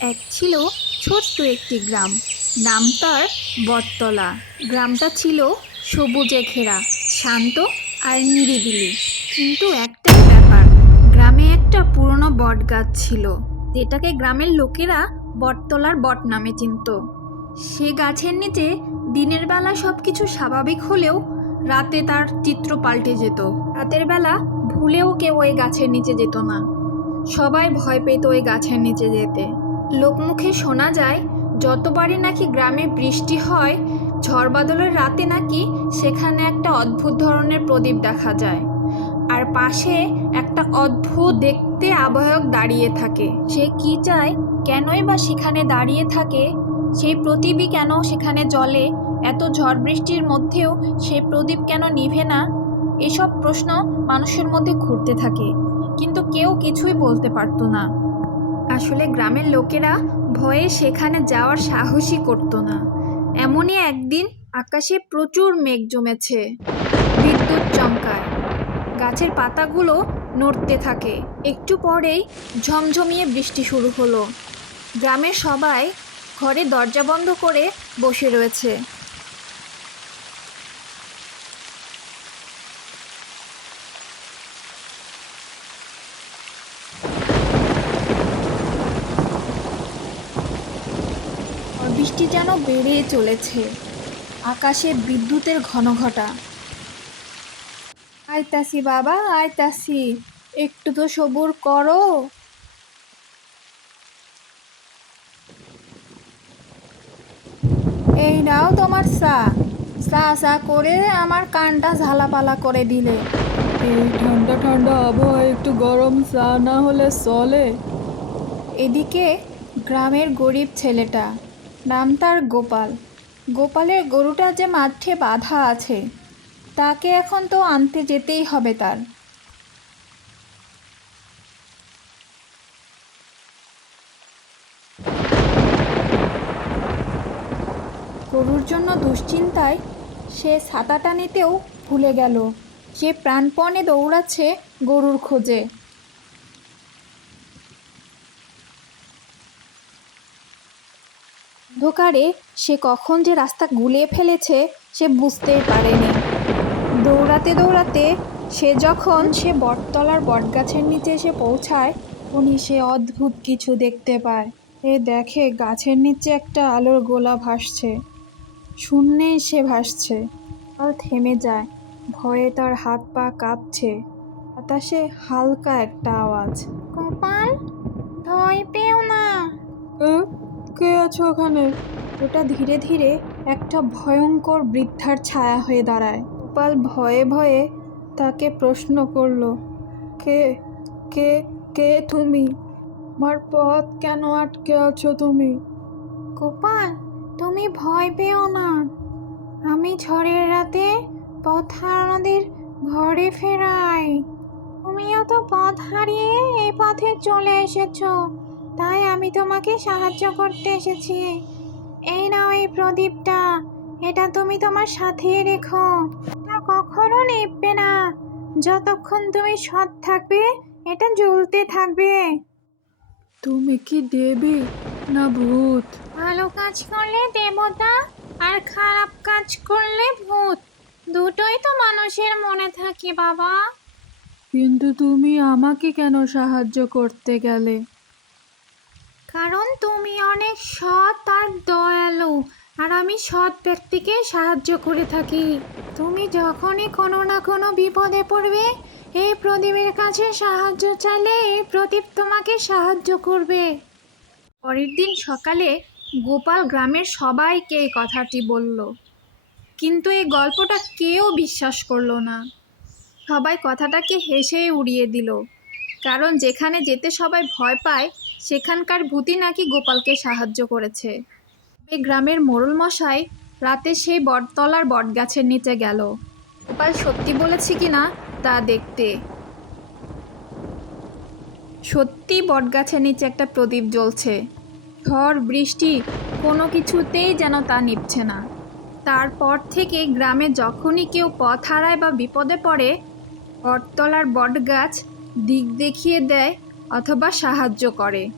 এক ছিল ছোট্ট একটি গ্রাম। নাম তার বটতলা। গ্রামটা ছিল সবুজে ঘেরা, শান্ত আর নিরিবিলি। কিন্তু একটাই ব্যাপার, গ্রামে একটা পুরনো বট গাছ ছিল, যেটাকে গ্রামের লোকেরা বটতলার বট নামে চিনত। সে গাছের নিচে দিনের বেলা সব কিছু স্বাভাবিক হলেও রাতে তার চিত্র পাল্টে যেত। রাতের বেলা ভুলেও কেউ ওই গাছের নিচে যেত না। সবাই ভয় পেত ওই গাছের নিচে যেতে। লোকমুখে শোনা যায়, যতবারই নাকি গ্রামে বৃষ্টি হয় ঝড় বাদলের রাতে নাকি সেখানে একটা অদ্ভুত ধরনের প্রদীপ দেখা যায়। আর পাশে একটা অদ্ভুত দেখতে আবহাওয়ক দাঁড়িয়ে থাকে। সে কি চায়, কেনই বা সেখানে দাঁড়িয়ে থাকে? সেই প্রদীপই কেন সেখানে জলে এত ঝড় বৃষ্টির মধ্যেও সেই প্রদীপ কেন নিভে না? এসব প্রশ্ন মানুষের মধ্যে ঘুরতে থাকে। কিন্তু কেউ কিছুই বলতে পারতো না। আসলে গ্রামের লোকেরা ভয়ে সেখানে যাওয়ার সাহসই করতো না। এমনই একদিন আকাশে প্রচুর মেঘ জমেছে। বিদ্যুৎ চমকায়। গাছের পাতাগুলো নড়তে থাকে। একটু পরেই ঝমঝমিয়ে বৃষ্টি শুরু হলো। গ্রামের সবাই ঘরে দরজা বন্ধ করে বসে রয়েছে আর বৃষ্টি যেন বেড়ে চলেছে। আকাশে বিদ্যুতের ঘনঘটা। আইতাসি বাবা আইতাসি একটু তো সবুর করো। এই নাও তোমার চা। চা চা করে আমার কানটা ঝালাপালা করে দিলে। এই ঠান্ডা ঠান্ডা আবহাওয়া একটু গরম চা না হলে চলে। এদিকে গ্রামের গরিব ছেলেটা নাম তার গোপাল। গোপালের গরুটা যে মাঠে বাধা আছে, তাকে এখন তো আনতে যেতেই হবে তার। গরুর জন্য দুশ্চিন্তায় সে ছাতাটা নিতেও ভুলে গেল। সে প্রাণপণে দৌড়াচ্ছে গরুর খোঁজে। অন্ধকারে সে কখন যে রাস্তা গুলিয়ে ফেলেছে সে বুঝতেই পারেনি। দৌড়াতে দৌড়াতে সে যখন সে বটতলার বটগাছের নিচে এসে পৌঁছায় উনি সে অদ্ভুত কিছু দেখতে পায়। এ দেখে গাছের নিচে একটা আলোর গোলা ভাসছে। শূন্যেই সে ভাসছে। আর থেমে যায়। ভয়ে তার হাত পা কাঁপছে। বাতাসে হালকা একটা আওয়াজ। কপাল ভয় পেও না। কে আছো ওখানে? ওটা ধীরে ধীরে একটা ভয়ঙ্কর বৃদ্ধার ছায়া হয়ে দাঁড়ায়। গোপাল ভয়ে ভয়ে তাকে প্রশ্ন করল, কে কে কে তুমি? আমার পথ কেন আটকে আছো তুমি? গোপাল, তুমি ভয় পেও না। আমি ঝড়ের রাতে পথ হারানোদের ঘরে ফেরাই। তুমিও তো পথ হারিয়ে এই পথে চলে এসেছ। তাই আমি তোমাকে সাহায্য করতে এসেছি। এই নাও এই প্রদীপটা। এটা তুমি তোমার সাথে রেখো। এটা কখনো নিববে না। যতক্ষণ তুমি সৎ থাকবে এটা জ্বলতে থাকবে। তুমি কি দেবে না ভূত? ভালো কাজ করলে দেবতা আর খারাপ কাজ করলে ভূত। দুটোই তো মানুষের মনে থাকে বাবা। কিন্তু তুমি আমাকে কেন সাহায্য করতে গেলে? কারণ তুমি অনেক সৎ আর দয়ালু, আর আমি সৎ ব্যক্তিকে সাহায্য করে থাকি। তুমি যখনই কোনো না কোনো বিপদে পড়বে, এই প্রদীপের কাছে সাহায্য চাইলে এই প্রদীপ তোমাকে সাহায্য করবে। পরের দিন সকালে গোপাল গ্রামের সবাইকে এই কথাটি বলল। কিন্তু এই গল্পটা কেউ বিশ্বাস করল না। সবাই কথাটাকে হেসেই উড়িয়ে দিল। কারণ যেখানে যেতে সবাই ভয় পায় সেখানকার ভূতি নাকি গোপালকে সাহায্য করেছে। গ্রামের মোড়ল মশাই রাতে সেই বটতলার বটগাছের নিচে গেল। গোপাল সত্যি বলেছে কি না তা দেখতে। সত্যি বটগাছের নিচে একটা প্রদীপ জ্বলছে। ঝড়, বৃষ্টি কোনো কিছুতেই যেন তা নিচ্ছে না। তারপর থেকে গ্রামে যখনই কেউ পথ হারায় বা বিপদে পড়ে, বটতলার বটগাছ দিক দেখিয়ে দেয় অথবা সাহায্য করে।